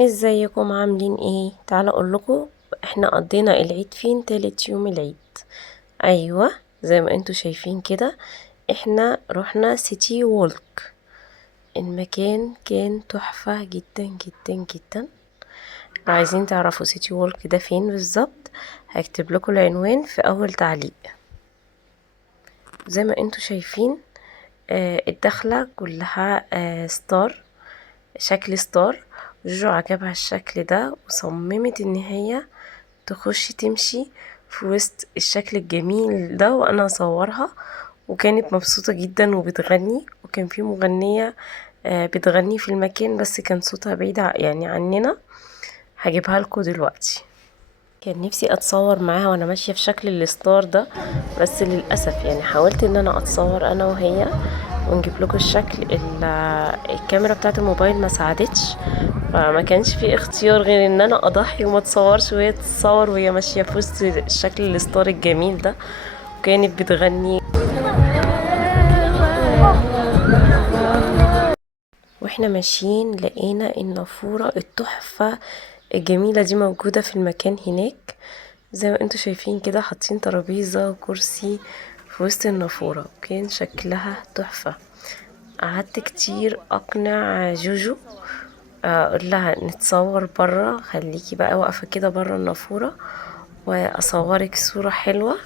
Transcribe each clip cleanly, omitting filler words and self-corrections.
ازيكم عاملين ايه؟ تعالوا اقول لكم احنا قضينا العيد فين تالت يوم العيد. ايوه، زي ما انتوا شايفين كده احنا رحنا سيتي وولك. المكان كان تحفة جدا جدا جدا. لو عايزين تعرفوا سيتي وولك ده فين بالظبط هكتب لكم العنوان في اول تعليق. زي ما انتوا شايفين الدخلة كلها ستار، شكل ستار. جوجو عجبها الشكل ده وصممت ان هي تخش تمشي في وسط الشكل الجميل ده وانا اصورها، وكانت مبسوطة جدا وبتغني، وكان في مغنية بتغني في المكان بس كان صوتها بعيد يعني عننا. هجيبها لكم دلوقتي. كان نفسي اتصور معاها وانا ماشية في شكل الستار ده، بس للأسف يعني حاولت ان انا اتصور انا وهي ونجيب لكم الشكل الكاميرا بتاعت الموبايل ما ساعدتش، فما كانش في اختيار غير ان انا اضحي وما اتصورش وهي تتصور وهي ماشيه في وسط الشكل الستار الجميل ده، وكانت بتغني. واحنا ماشيين لقينا النافورة التحفة الجميلة دي موجودة في المكان هناك. زي ما انتوا شايفين كده حاطين ترابيزة وكرسي في وسط النافورة، وكان شكلها تحفة. قعدت كتير اقنع جوجو اقول لها نتصور برا، خليكي بقى واقفة كده برا النافورة واصورك صورة حلوة.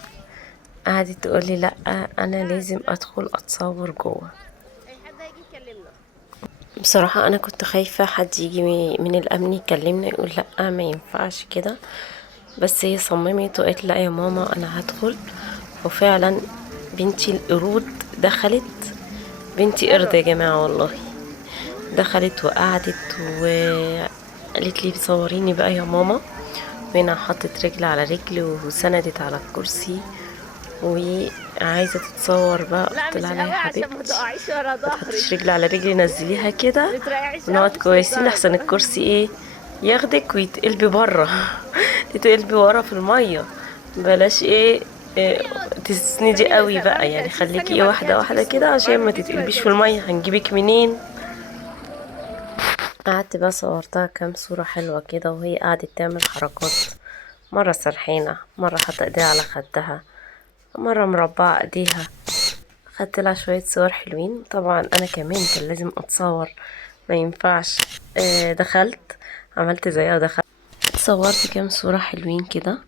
قعدت تقولي لا، انا لازم ادخل اتصور جوه. بصراحة انا كنت خايفة حد يجي من الامن يكلمنا يقول لا ما ينفعش كده، بس هي صممت وقالت لا يا ماما انا هدخل. وفعلا بنتي القرود دخلت، بنتي قرد يا جماعة والله. دخلت وقعدت وقالت لي صوريني بقى يا ماما، وهنا حطت رجل على رجل وسندت على الكرسي وعايزة تتصور بقى. قلت لها لا يا حبيبتي ما تحطيش رجل على رجل، نزليها كده ونقعد كويسين احسن الكرسي ايه ياخدك ويتقلبي بره تتقلبي ورا في المية. بلاش إيه تسندي قوي بقى، يعني خليكي ايه واحدة واحدة كده عشان ما تتقلبيش في المية، هنجيبك منين. قعدت بقى صورتها كام صورة حلوة كده وهي قعدت تعمل حركات، مرة سرحانة، مرة حاطة ايديها على خدها، مرة مربعة ايديها. خدت لها شوية صور حلوين. طبعا انا كمان كان لازم اتصور، ما ينفعش. دخلت عملت زيها ودخلت صورت كام صورة حلوين كده.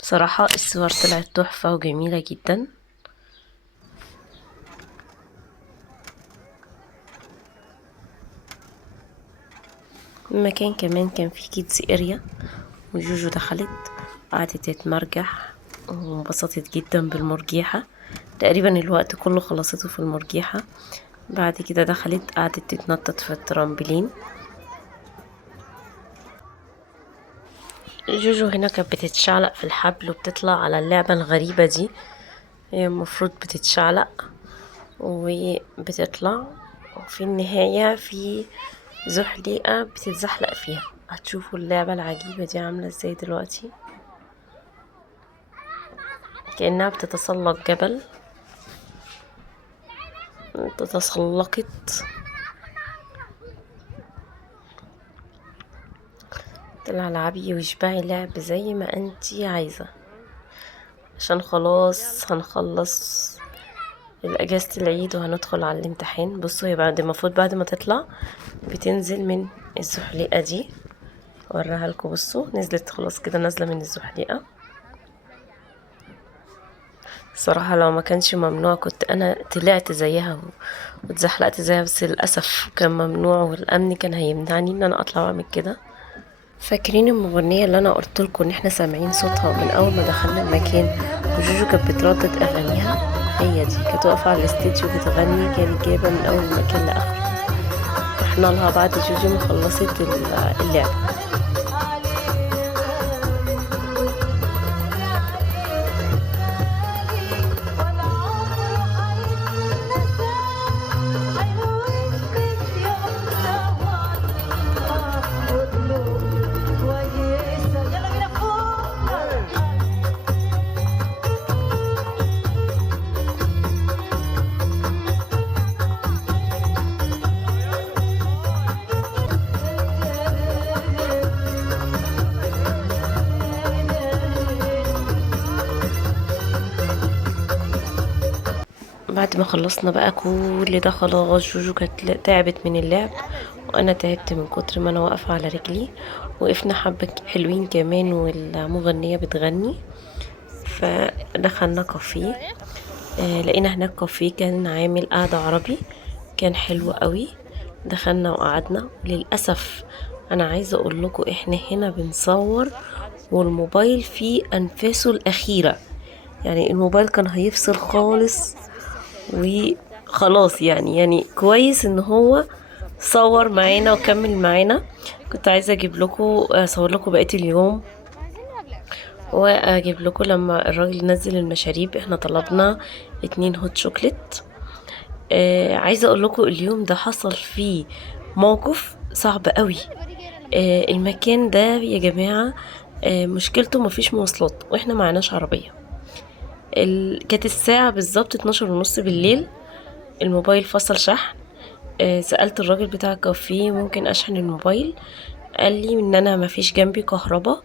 بصراحة الصور طلعت تحفة وجميلة جدا. المكان كمان كان فيه كيدز اريا، وجوجو دخلت قعدت تتمرجح وانبسطت جدا بالمرجيحة. تقريبا الوقت كله خلصته في المرجيحة. بعد كده دخلت قعدت تتنطط في الترامبلين. جوجو هنا كانت بتتشعلق في الحبل وبتطلع على اللعبة الغريبة دي. هي المفروض بتتشعلق وبتطلع، وفي النهاية في زحليقة بتتزحلق فيها. هتشوفوا اللعبة العجيبة دي عاملة ازاي دلوقتي، كأنها بتتسلق جبل. تسلقت طلع العبي واشبعي لعب زي ما انتي عايزة، عشان خلاص هنخلص اجازة العيد وهندخل على الامتحان. بصوا هي بعد المفروض بعد ما تطلع بتنزل من الزحليقة دي. اوريها لكم، بصوا نزلت خلاص كده نازلة من الزحليقة. صراحة لو ما كانش ممنوع كنت انا طلعت زيها واتزحلقت زيها، بس للأسف كان ممنوع والامن كان هيمنعني ان انا اطلع واعمل كده. فاكرين المغنية اللي انا قلت لكم ان احنا سامعين صوتها من اول ما دخلنا المكان وجوجو كانت بتردد اغانيها؟ هي دي كانت واقفة على الستيج وبتغني، كانت جايبة من اول المكان لاخره. رحنا لها بعد جوجو ما خلصت اللعبة. بعد ما خلصنا بقى كل ده خلاص، جوجو كانت تعبت من اللعب وانا تعبت من كتر ما انا واقفه على رجلي. وقفنا حبه حلوين كمان والمغنيه بتغني، فدخلنا كافيه. لقينا هناك كافيه كان عامل قعده عربي، كان حلو قوي. دخلنا وقعدنا. للاسف انا عايزه اقول لكم احنا هنا بنصور والموبايل فيه انفاسه الاخيره، يعني الموبايل كان هيفصل خالص وخلاص. يعني كويس ان هو صور معانا وكمل معانا. كنت عايزه اجيب لكم اصور لكم بقيه اليوم، واجيب لكم لما الراجل نزل المشاريب. احنا طلبنا 2 هوت شوكليت. عايزه اقول لكم اليوم ده حصل فيه موقف صعب قوي. المكان ده يا جماعه مشكلته مفيش مواصلات واحنا معناش عربيه. كانت الساعه بالظبط 12:30 بالليل. الموبايل فصل شحن. سألت الراجل بتاع الكافيه ممكن اشحن الموبايل، قال لي ان انا مفيش جنبي كهربا،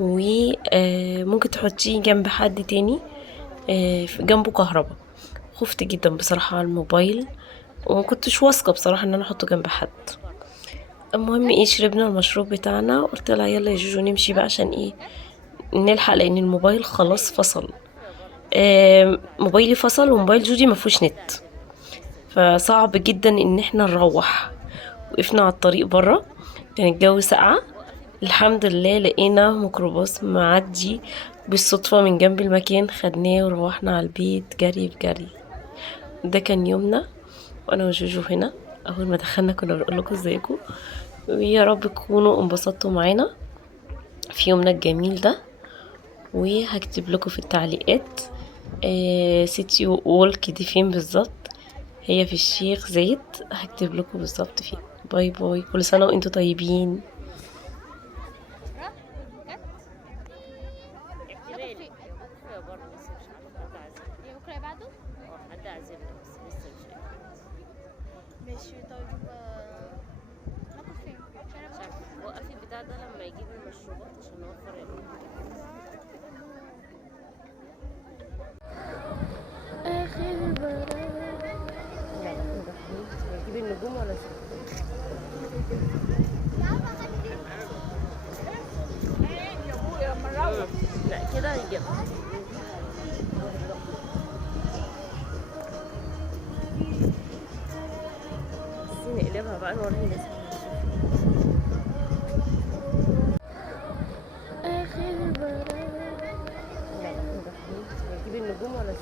وممكن تحطيه جنب حد تاني جنبه كهربا. خفت جدا بصراحة على الموبايل، وما كنتش واثقة بصراحة ان انا احطه جنب حد. المهم ايه، شربنا المشروب بتاعنا وقلت لها يلا يا جوجو نمشي بقى عشان ايه نلحق، لان الموبايل خلاص فصل. موبايلي فصل وموبايل جوجي مفهوش نت، فصعب جدا ان احنا نروح. وقفنا على الطريق برا، كان الجو ساقعة. الحمد لله لقينا ميكروباص معدي بالصدفة من جنب المكان، خدناه وروحنا على البيت جري بجري. ده كان يومنا وانا وجوجو هنا. اول ما دخلنا كنا بنقول لكم ازيكم، ويا رب تكونوا انبسطتوا معانا في يومنا الجميل ده. وهكتب لكم في التعليقات سيتي وولك دي فين بالظبط. هي في الشيخ زايد، هكتب لكم بالظبط فين. باي باي، كل سنة وانتوا طيبين. ماشي طيب. ناكل فين؟ وقفي البتاع ده لما يجيب المشروبات عشان نوفر اخر براء. يلا كده هجيب النجوم ولا لا كده هيجيب. بس نقلبها بقى نوري الناس اخر براء. يلا كده هجيب النجوم ولا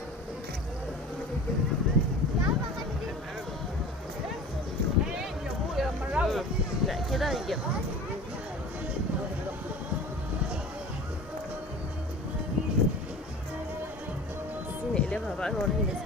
لا كده هيجيب. بس نقلبها بقى نوري الناس